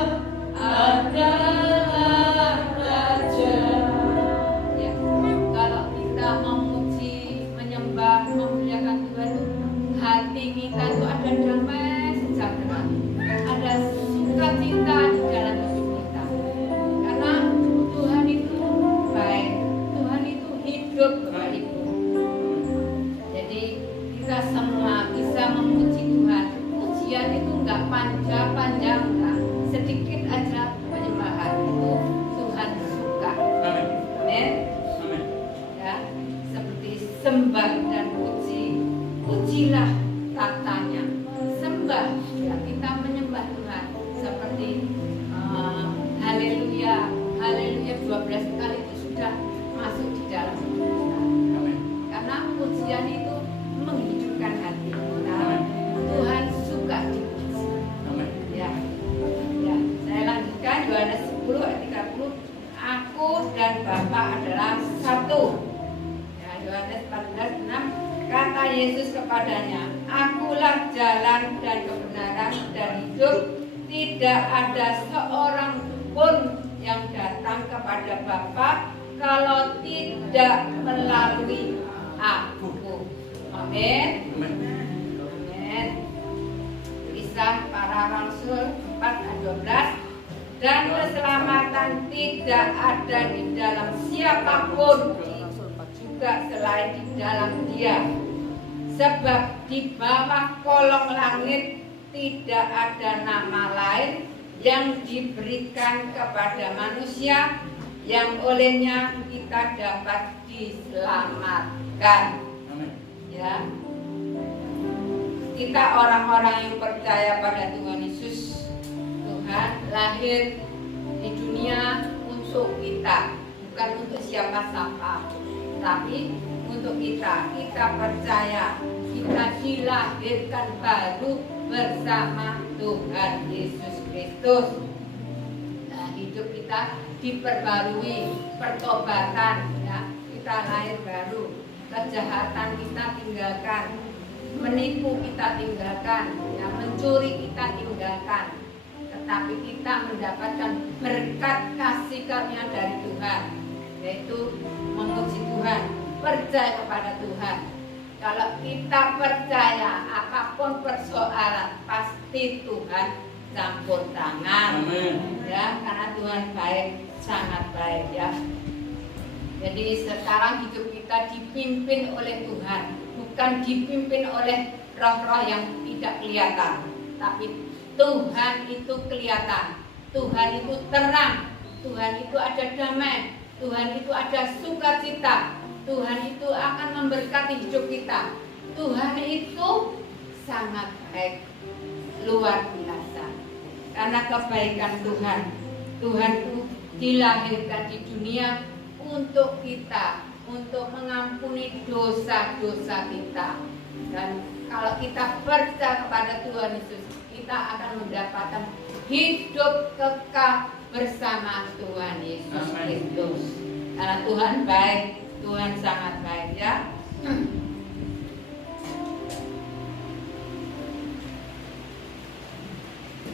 adalah Raja. Ya, kalau kita memuji, menyembah, memuliakan Tuhan, hati kita itu ada damai sejahtera, ada sukacita, Yesus kepadanya, "Akulah jalan dan kebenaran dan hidup. Tidak ada seorang pun yang datang kepada Bapa kalau tidak melalui Aku." Amin. Amin. Kisah Para Rasul 4 ayat 12. Dan keselamatan tidak ada di dalam siapapun juga selain di dalam Dia. Sebab di bawah kolong langit tidak ada nama lain yang diberikan kepada manusia yang olehnya kita dapat diselamatkan. Ya, kita orang-orang yang percaya pada Tuhan Yesus, Tuhan lahir di dunia untuk kita, bukan untuk siapa-siapa, tapi untuk kita. Kita percaya kita dilahirkan baru bersama Tuhan Yesus Kristus. Nah, hidup kita diperbarui, pertobatan, ya, kita lahir baru. Kejahatan kita tinggalkan, menipu kita tinggalkan, ya, mencuri kita tinggalkan. Tetapi kita mendapatkan berkat kasih karunia dari Tuhan, yaitu memuji Tuhan, percaya kepada Tuhan. Kalau kita percaya, apapun persoalan pasti Tuhan campur tangan. Amin. Ya, karena Tuhan baik, sangat baik, ya. Jadi sekarang hidup kita dipimpin oleh Tuhan, bukan dipimpin oleh roh-roh yang tidak kelihatan, tapi Tuhan itu kelihatan, Tuhan itu terang, Tuhan itu ada damai, Tuhan itu ada sukacita, Tuhan itu akan memberkati hidup kita. Tuhan itu sangat baik, luar biasa. Karena kebaikan Tuhan, Tuhan itu dilahirkan di dunia untuk kita, untuk mengampuni dosa-dosa kita. Dan kalau kita percaya kepada Tuhan Yesus, kita akan mendapatkan hidup kekal bersama Tuhan Yesus Kristus. Karena Tuhan baik, Tuhan sangat baik, ya.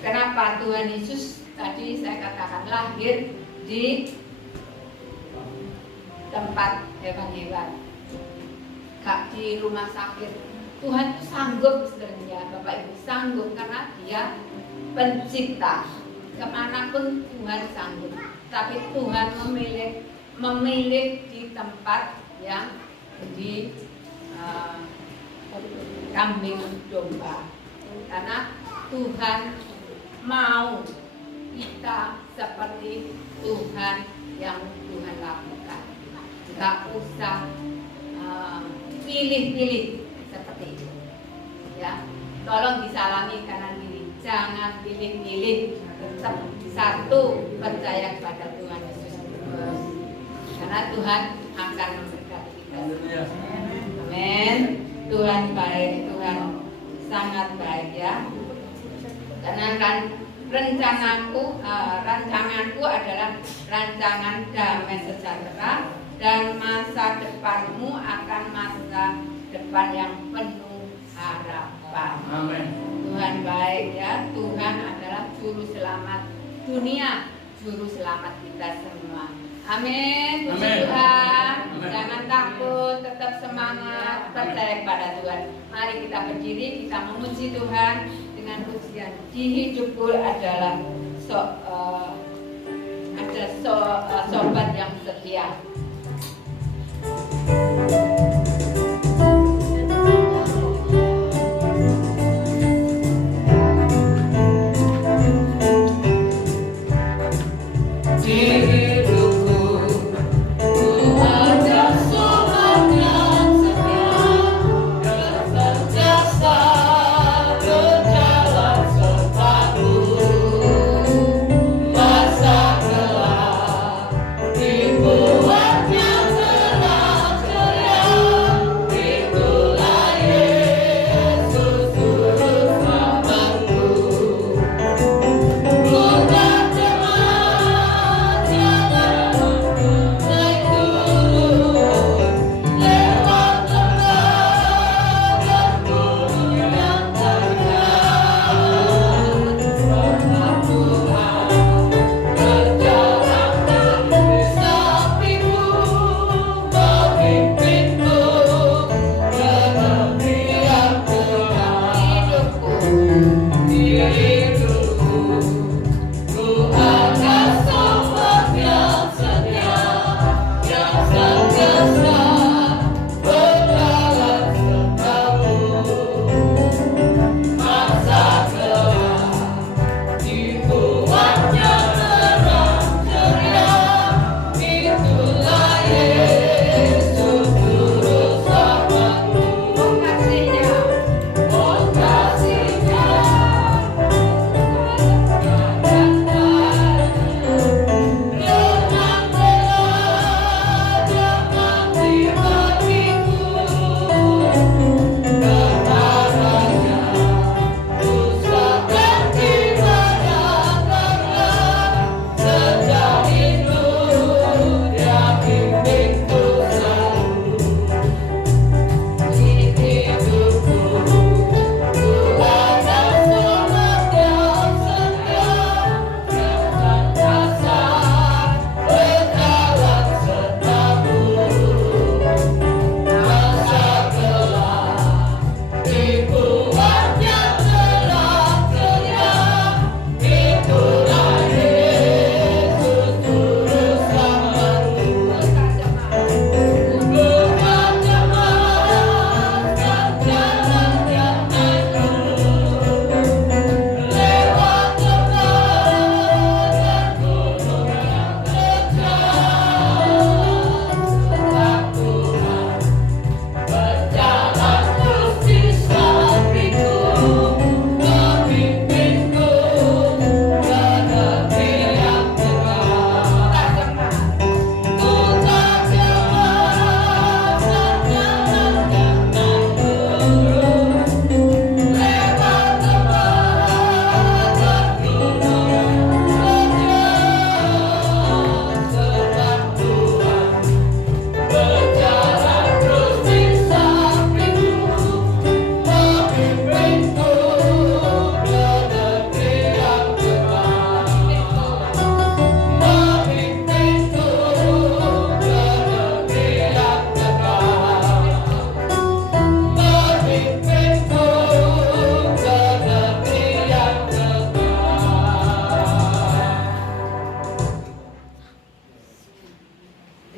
Kenapa Tuhan Yesus tadi saya katakan lahir di tempat hewan-hewan, gak di rumah sakit. Tuhan itu sanggup sebenarnya, Bapak Ibu, sanggup karena Dia pencipta. Kemanapun Tuhan sanggup. Tapi Tuhan memilih di tempat yang di kambing domba. Karena Tuhan mau kita seperti Tuhan yang Tuhan lakukan. Gak usah pilih-pilih seperti itu, ya. Tolong disalami kanan kiri, jangan pilih-pilih, tetap satu, percaya kepada Tuhan Yesus Kristus, karena Tuhan akan memberkati kita. Amin. Tuhan baik, Tuhan sangat baik, ya. Karena kan rancanganku adalah rancangan damai sejahtera, dan masa depanmu akan masa depan yang penuh harapan. Amin. Tuhan baik, ya. Tuhan adalah juru selamat dunia, juru selamat kita semua. Amin. Puji Amin. Tuhan. Amin. Jangan takut, tetap semangat, percaya kepada Tuhan. Mari kita berdiri, kita memuji Tuhan dengan pujian. Di hidupku adalah sobat yang setia. Masa gelap dibuat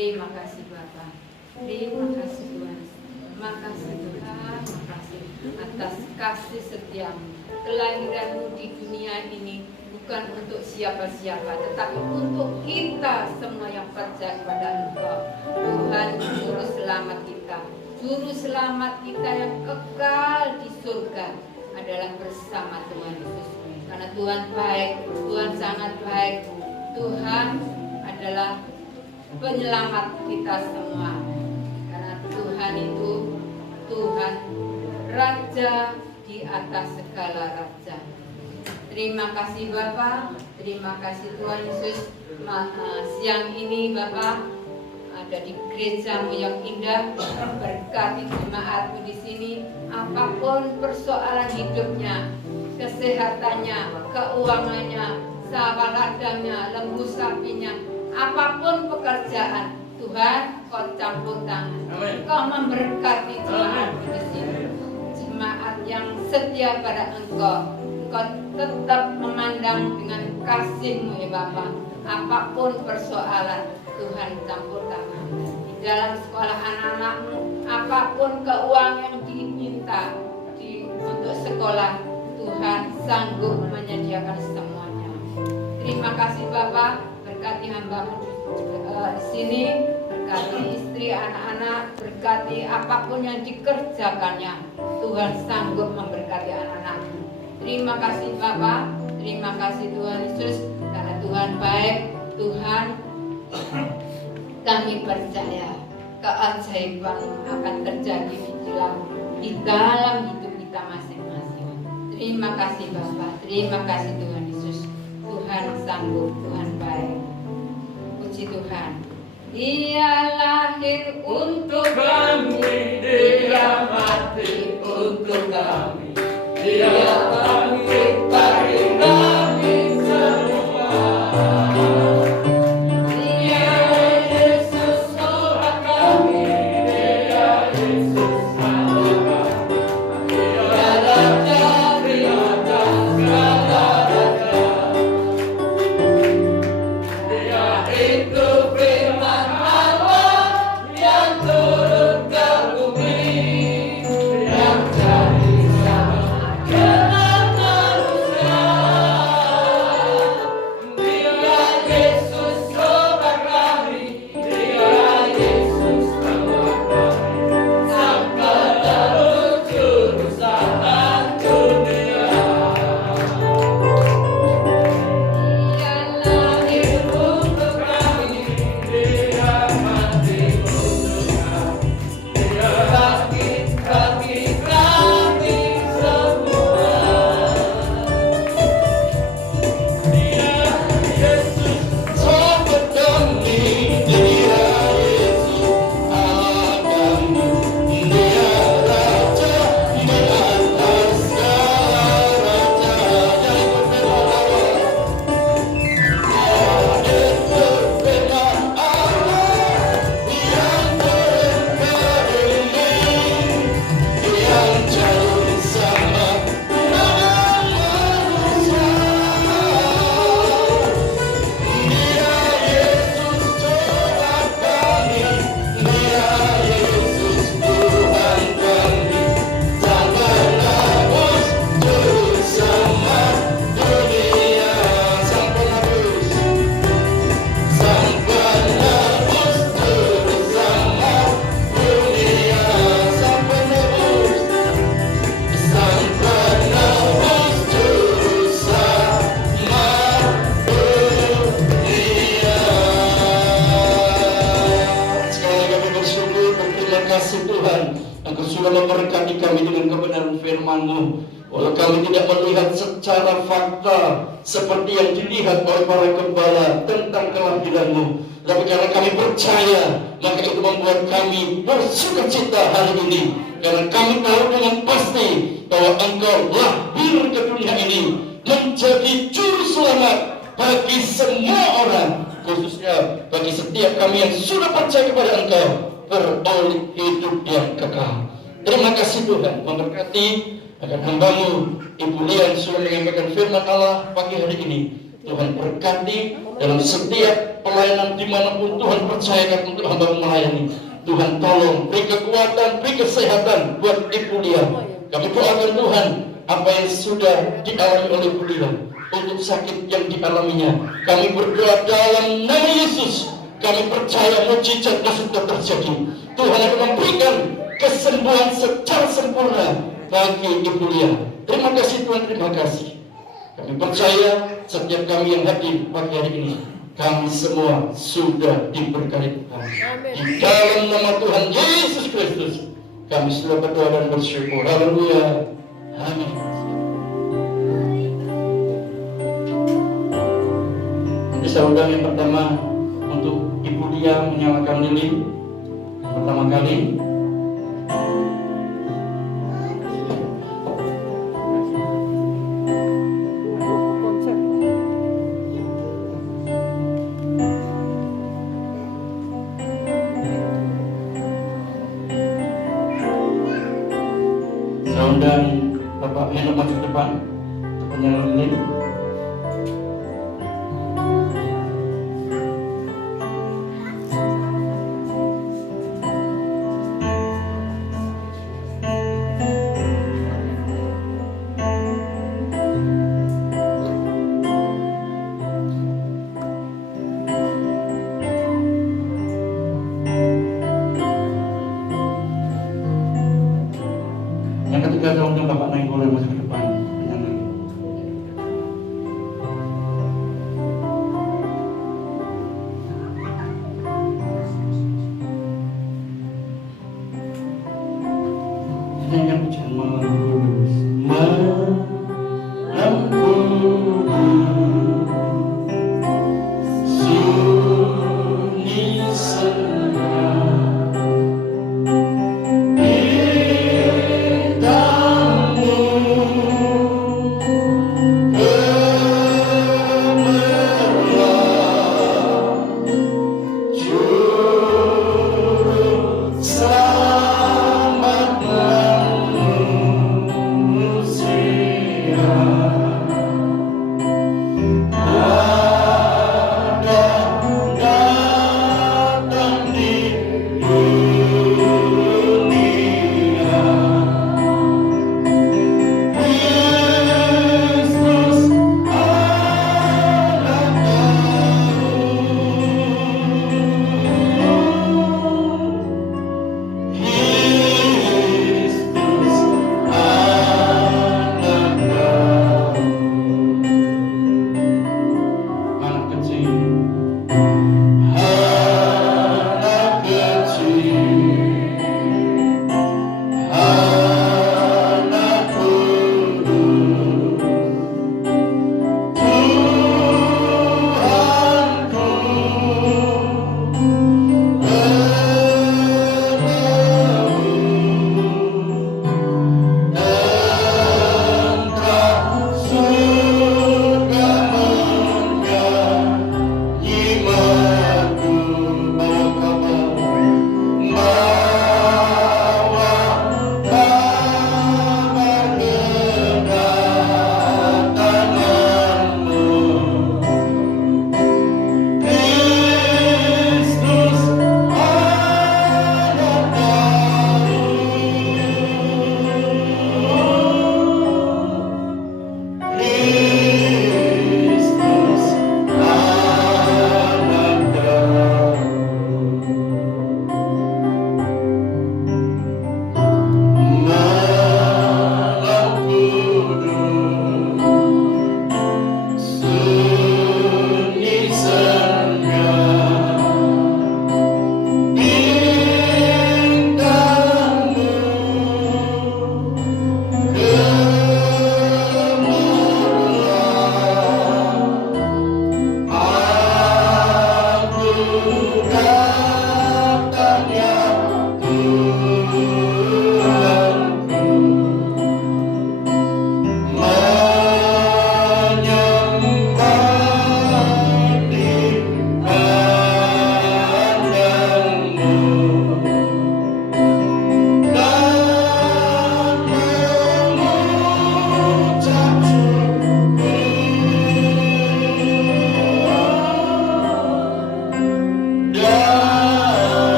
Terima kasih Bapa. Terima kasih Tuhan. Makasih Tuhan, makasih atas kasih setiamu. Kelahiranmu di dunia ini bukan untuk siapa-siapa, tetapi untuk kita semua yang percaya kepada Engkau. Tuhan, Juru Selamat kita. Juru Selamat kita yang kekal di surga adalah bersama Tuhan Yesus. Karena Tuhan baik, Tuhan sangat baik. Tuhan adalah penyelamat kita semua. Karena Tuhan itu Tuhan Raja di atas segala raja. Terima kasih Bapa, terima kasih Tuhan Yesus. Siang ini Bapa ada di gerejamu yang indah, berkati jemaatmu di sini. Apapun persoalan hidupnya, kesehatannya, keuangannya, sawah ladangnya, lembu sapinya, apapun pekerjaan, Tuhan, Kau campur tangan. Kau memberkati jemaatmu di sini. Jemaat yang setia pada Engkau. Engkau tetap memandang dengan kasih-Mu ya Bapa. Apapun persoalan, Tuhan campur tangan. Di dalam sekolah anak-anak-Mu, apapun keuangan yang diminta untuk sekolah, Tuhan sanggup menyediakan semuanya. Terima kasih Bapa, berkati hamba-Mu di sini, berkati istri, anak-anak, berkati apapun yang dikerjakannya. Tuhan sanggup memberkati anak-anak-Mu. Terima kasih Bapa, terima kasih Tuhan Yesus, karena Tuhan baik. Tuhan, kami percaya keajaiban akan terjadi di dalam hidup kita masing-masing. Terima kasih Bapa, terima kasih Tuhan Yesus. Tuhan sanggup, Tuhan baik. Puji Tuhan. Dia lahir untuk kami, Dia mati untuk kami, Dia bangkit bagi kami semua. Dia Yesus Tuhan kami, Dia Yesus Tuhan kami, Dia Raja di atas segala raja. Dia itu firman Allah yang turun ke bumi, yang jadi sama dengan manusia. Dia Yesus Tuhan kami, Dia Yesus Tuhan kami, Sang Penebus juru selamat dunia. Dia lahir untuk kami, Dia mati untuk kami, Dia bangkit bagi kami semua. Dia Yesus Tuhan kami, Dia Yesus Allah kami, Dia Raja di atas segala raja. Dia itu firman Allah yang turun ke bumi, yang jadi sama dengan manusia. Dia Yesus Tuhan kami, Dia Yesus Tuhan kami, Sang Penebus juru selamat dunia. Sang Penebus, Sang Penebus juru selamat dunia. Sang Penebus, Sang Penebus juru selamat dunia. Sekali lagi kami bersyukur, berterima kasih Tuhan, Engkau sudah memberkati kami dengan kebenaran firman-Mu. Walau kami tidak melihat secara fakta seperti yang dilihat oleh para gembala tentang kelahiran-Mu, tapi karena kami percaya, maka itu membuat kami bersukacita hari ini. Karena kami tahu dengan pasti bahwa Engkau lahir ke dunia ini menjadi juru selamat bagi semua orang, khususnya bagi setiap kami yang sudah percaya kepada Engkau, beroleh hidup yang kekal. Terima kasih Tuhan, memberkati akan hamba-Mu Ibu Lian sudah menyampaikan firman Allah pagi hari ini. Tuhan berkati dalam setiap pelayanan dimanapun Tuhan percayakan untuk hamba melayani. Tuhan tolong, beri kekuatan, beri kesehatan buat Ibu Lia. Kami doakan Tuhan, apa yang sudah dialami oleh Ibu Lia, untuk sakit yang dialaminya, kami berdoa dalam nama Yesus. Kami percaya mujizat itu sudah terjadi. Tuhan akan memberikan kesembuhan secara sempurna bagi Ibu Lia. Terima kasih Tuhan, terima kasih. Kami percaya setiap kami yang hadir pagi hari ini, kami semua sudah diberkati Tuhan. Di dalam nama Tuhan Yesus Kristus, kami sudah berdoa dan bersyukur. Haleluya. Amin. Nanti saya undang yang pertama untuk Ibu Lia menyalakan lilin pertama kali. Saya undang Bapak Henok maju ke depan untuk menyalakan lilin.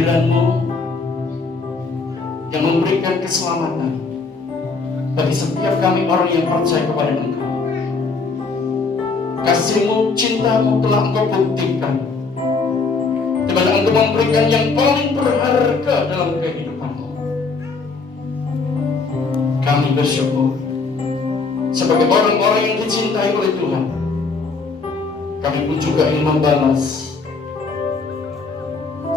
kelahiran-Mu yang memberikan keselamatan bagi setiap kami orang yang percaya kepada Engkau. Kasih-Mu, cinta-Mu telah Engkau buktikan, di mana Engkau memberikan yang paling berharga dalam kehidupan-Mu. Kami bersyukur sebagai orang-orang yang dicintai oleh Tuhan. Kami pun juga ingin membalas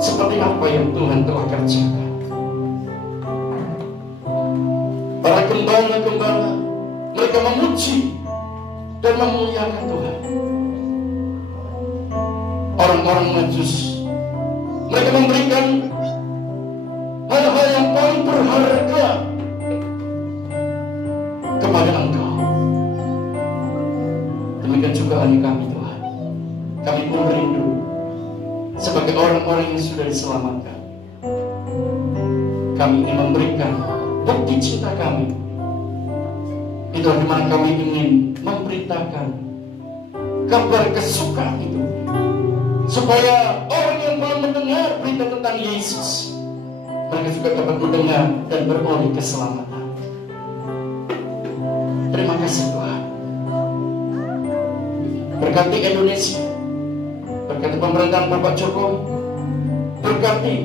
seperti apa yang Tuhan telah kerjakan. Para gembala-gembala, mereka memuji dan memuliakan Tuhan. Orang-orang Majus, mereka memberikan hal-hal yang paling berharga kepada Engkau. Demikian juga hari kami, Tuhan. Kami pun rindu sebagai orang-orang yang sudah diselamatkan. Kami ingin memberikan bukti cinta kami. Itu di mana kami ingin memberitakan kabar kesukaan itu, supaya orang yang belum mendengar berita tentang Yesus, mereka juga dapat mendengar dan beroleh keselamatan. Terima kasih Tuhan. Berkati Indonesia, berkati pemerintahan Bapak Jokowi, berkati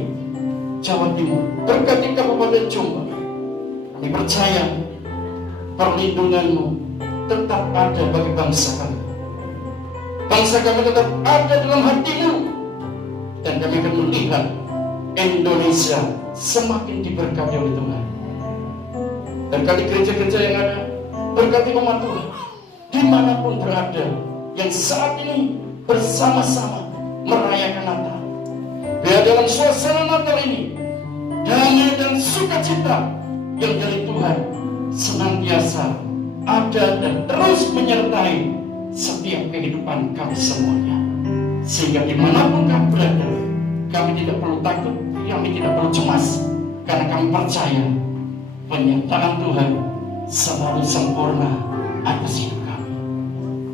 Jawa Timur, berkati Kabupaten Jombang. Kami percaya perlindungan-Mu tetap ada bagi bangsa kami. Bangsa kami tetap ada dalam hati-Mu, dan kami akan melihat Indonesia semakin diberkati oleh Tuhan. Berkati gereja-gereja yang ada, berkati umat Tuhan dimanapun berada, yang saat ini bersama-sama merayakan Natal. Biar dalam suasana Natal ini damai dan sukacita yang dari Tuhan senantiasa ada dan terus menyertai setiap kehidupan kami semuanya. Sehingga dimanapun kami berada, kami tidak perlu takut, kami tidak perlu cemas, karena kami percaya penyertaan Tuhan selalu sempurna atas hidup kami.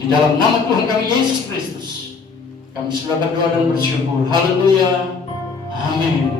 Di dalam nama Tuhan kami Yesus Kristus, kami sudah berdoa dan bersyukur. Haleluya. Amin.